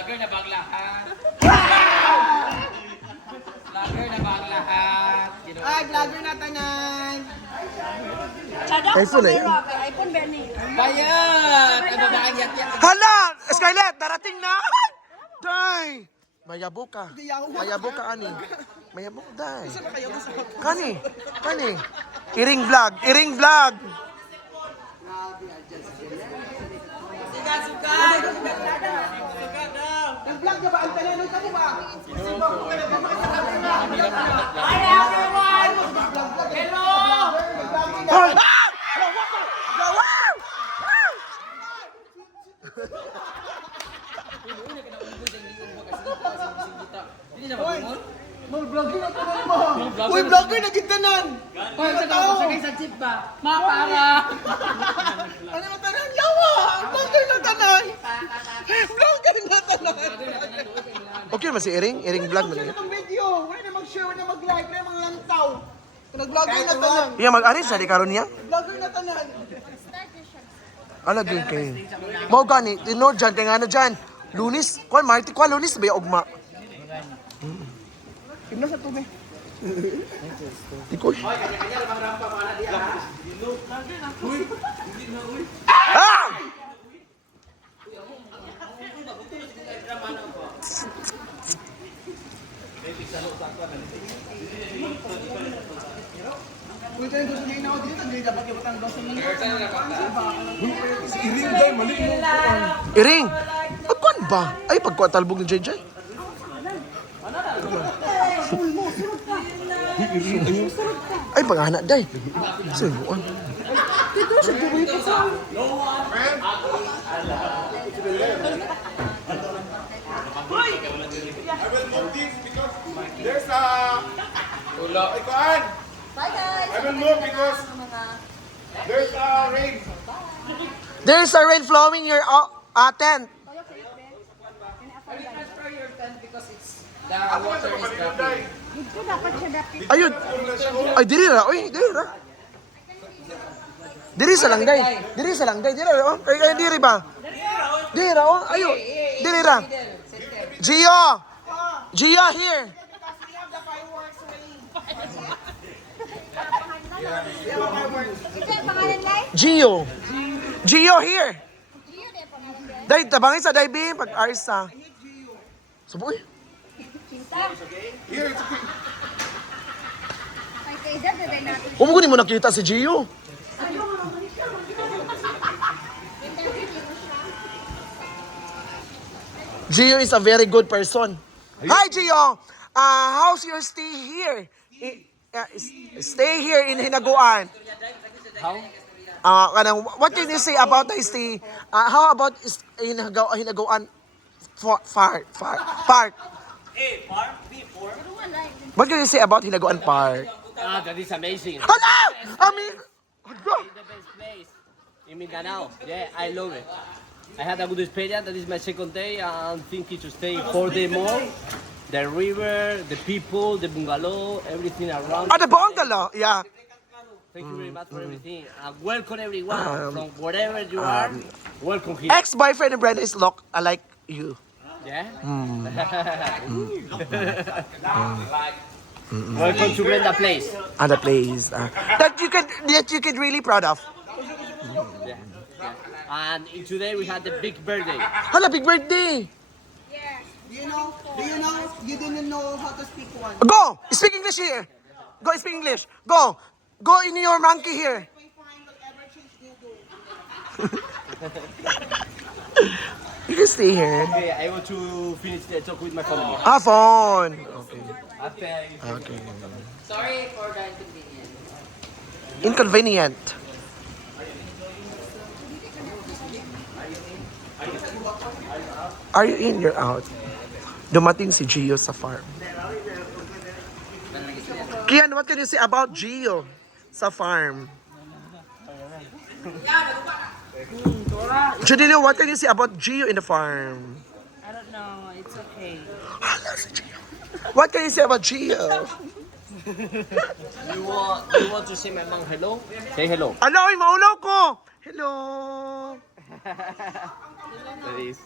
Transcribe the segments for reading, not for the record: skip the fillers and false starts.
Vlogger na bang lahat? Vlogger na bang lahat? Ay, vlogger na tanan. Chadok Ay, sulay. kamera kay iPhone Benny. Bayat! Ano ba ang yat-yat? Hala! Scarlett, darating na! Day! Mayabo ka. Mayabo ka, ani. Mayabo ka, day. Kani. Kani. Iring vlog. Iring vlog. Nag-vlog na ba? Ang tanan ka mo ba? Hi everyone! Hello! Hoy! Mag-vlogger na tanan mo. Uy, vlogger na gitanan. Hoy, sa tao sa kay sa jeep ba? Mapara! Ano na tanan? Yawa! Vlogger na tanan. Vlogger na tanan. Okay naman si Iring. Iring vlog mo Share na. na itong video. Wala na mag-share, wala na mag-like, wala na mga lantaw. Nag-vlogger na tanan. Iya mag-aris sa di karon niya. Vlogger na tanan. Ala din kayo. Mao gani, tinod dyan, kaya nga na dyan. Lunis, kwan, Marty, kwan, lunis ba yung ugma? Tignan sa tubig. Ikoy. Ah! Uy, tayo gusto niya inaw dito. Hindi dapat yung utang dosa ng Iring, pagkuan ba? Ay, pagkuan talbog ni JJ. Ay, pag-anak, day. Sunuan. I will move this because there's a... Ikuan! Bye guys. I will move because there's a rain. There's a rain flowing in your tent. The water is dropping. Dito dapat siya dapat. Ayun. Ay, diri ra. Uy, diri ra. Diri sa langday. Diri sa langday. Diri ra. Oh. Ay, diri ba? Diri ra. Oh. Ayo. Diri ra. Gio. Gio here. Ito yung pangalan guys? Gio. Gio here. Gio din yung pangalan guys. Day, tabangin sa Daybi. Pag-arsa. Suboy. Cinta. Ay kay Dad, daday natin. Umugunin mo nakita si Gio. Gio is a very good person. Hi, Gio. How's your stay here? Stay here in Hinaguan. How? What can you say about the stay? How about Hinaguan Park? What can you say about Hinaguan Park? That is amazing. Hala! I mean, The best place in Mindanao. Yeah, I love it. I had a good experience. That is my second day. I'm thinking to stay 4 days more. The river, the people, the bungalow, everything around. the bungalow. Yeah. Thank you very much for everything. Welcome everyone from wherever you are. Welcome here. Ex-boyfriend and Brenda is look alike you. Yeah. Welcome to Brenda Place. Other place that you can really proud of. Yeah. And today we had the big birthday. Hala, big birthday. You didn't know how to speak one. Go! Speak English here. Go, speak English. Go. Go in your monkey here. You can stay here. Okay, I want to finish the talk with my family. Have fun. Okay. After Okay. Sorry for the inconvenience. Inconvenient. Are you in? You're out. Dumating si Gio sa farm. Kian, what can you say about Gio sa farm? Judilio, what can you say about Gio in the farm? I don't know. It's okay. Hala, si Gio. What can you say about Gio? you want to say my mom hello? Say hello. Ano, ay maulaw ko! Hello! That is.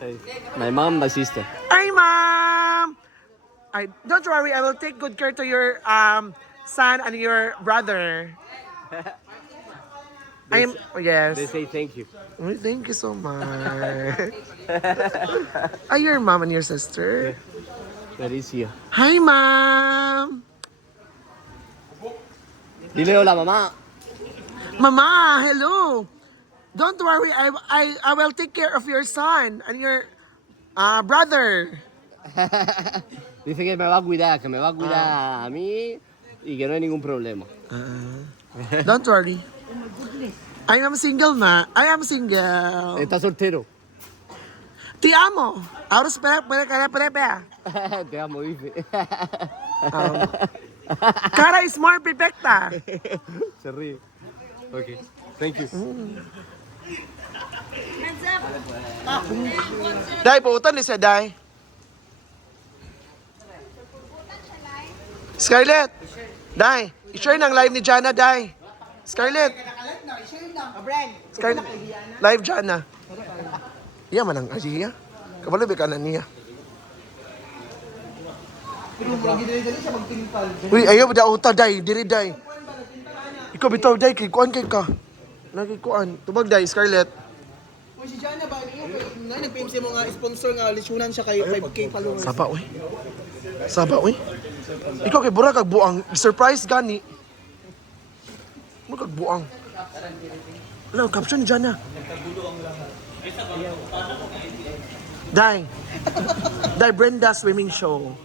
Hey. My mom, my sister. Hi, Mom! Don't worry, I will take good care to your son and your brother. Yes. They say thank you. Oh, thank you so much. Are your mom and your sister? That is here. Hi, Mom! Dile hola, mamá. Mama, hello! Don't worry, I will take care of your son and your brother. Dice que me va a cuidar, a mí y que no hay ningún problema. Don't worry. I am single na. I am single. Está soltero. Te amo. Ahora espera, espera. Te amo, dice. Cara is more perfecta. Se ríe. Okay, thank you. Day, puutan ni siya, Day. Scarlett. Day, i-share ng live ni Jana, Day. Scarlett. Scarlett. Live Jana. Iya man ang ajiya. Kabalo ka na niya. Uy, ayaw ba uta, Day. Diri, Day. Ikaw bitaw, Day. Kay kuan kay ka. Lagi kuan. Tubag, Day, Scarlett. Uy, si Jana ba? Nag-PMC mo nga sponsor nga lesionan siya kay 5K followers. Saba, uy. Saba, uy. Ikaw kay Bura kag buang. Surprise gani. Mo kag buang. Ano, caption ni Jana. Day. Day, Brenda Swimming Show.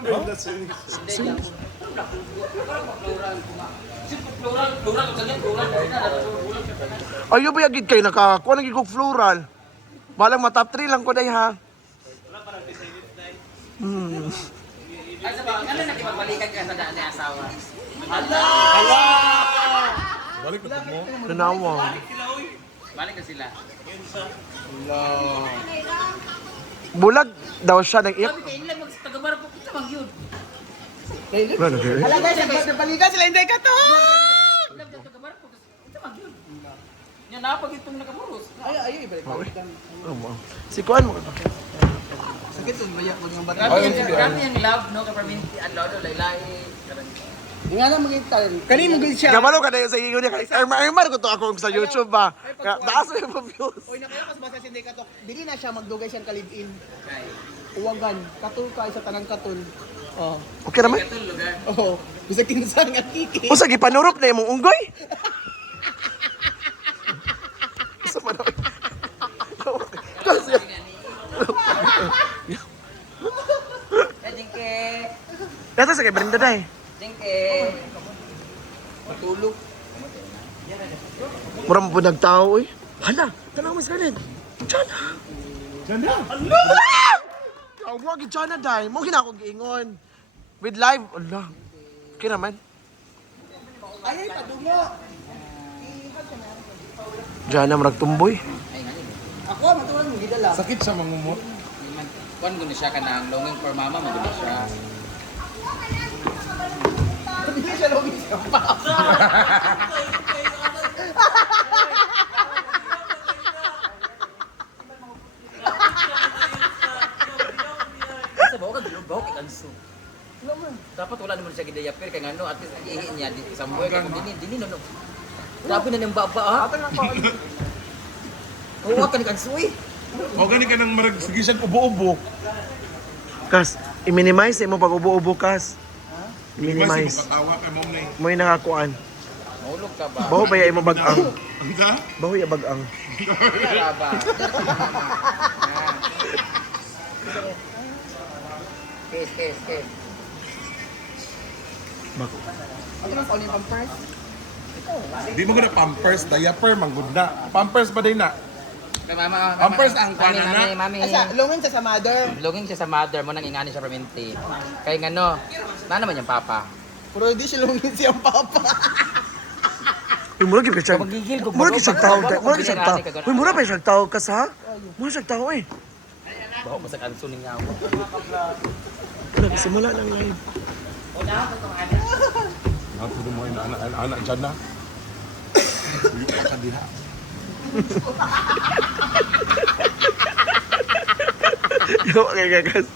Brenda Swimming Show. Ayo ba yagid kayo nakakuha ng gigog floral? Balang matap 3 lang ko day ha. Ay, sa ba, ano nakipagbalikan ka sa daan ni asawa? Balik na mo. Nanawang. Balik na sila. Bulag daw siya ng Sabi kayo nila, mag-tagabar po kita mag yun. Ano, girl? Hala guys, nagbalikan sila hindi ka to! Ilang tagabar po kita mag yun. Yan na pag itong nakamuros. Ay, ibalik mo. Si Kuan mo. Sakit yun, baya ko ng bata. Grabe yung love, no? Kapamilti, ang lolo, laylay. Hindi nga lang magkita. Kanino gud siya? Gamalo ka na yung sa iyo niya. Armar ko to ako sa YouTube ba. Taas mo yung views. Oy, nakaya kas basa si hindi ka to. Dili na siya magdugay siyang kalibin. Uwagan, katul ka sa tanang katul. Oh. Okay naman? Katong lugar. Oh, bisa kinsa nga kiki. O sa gipanurop na yung unggoy? Isa pa na. Jingke. Dito sa kay Brenda day. Jingke. Matulog. Murang po nagtao eh. Hala, tanong mo Scarlett. Jana. Jana? Ang mga Jana day. Mo gina ako giingon. With live. Allah. Okay naman. Ay, padungo. Jana marag tumboy. Ako matulan mo gidala. Sakit sa mangumot. Kuan guna siya ka ng longing for mama, maguna siya. Hindi siya logis ka pa. Sa bawa ka, bawa ka kanso. Dapat wala naman siya gidayapir, kaya nga no, at least ihiin niya, isang buhay ka kung dinin, no. Grabe na ng baba, ha? Oo, ka ni kanso eh. O gani ka nang marag sige siya ubo-ubo. Kas, i-minimize mo pag ubo-ubo kas. Minimize. I-minimize. Katawa kay mom nay. Mo yung nakakuan. Mahulog ka ba? Baho ba yung bagang? Ang ka? Baho yung bagang. Wala ba? Kes. Bako. Ano man sa ulit pampers? Di mo guna pampers, diaper manggod na. Pampers ba din na? Kay mama. Pampers ang kanan na. Mami. Asa, lungin siya sa mother. Login siya sa mother mo, nang ingani siya perminti. Kaya nga no, na naman yung papa. Pero hindi siya lungin siyang papa. Uy, mura gid ka siya. Magigil ko. Mura gid siya tao. Mura gid siya tao. Uy, mura pa siya tao kas ha? Mura siya tao eh. Bawa mo sa kanso ni nga ako. Simula lang live. Ako mo anak dyan na. Uy, ka diha. Yo, kay gagas.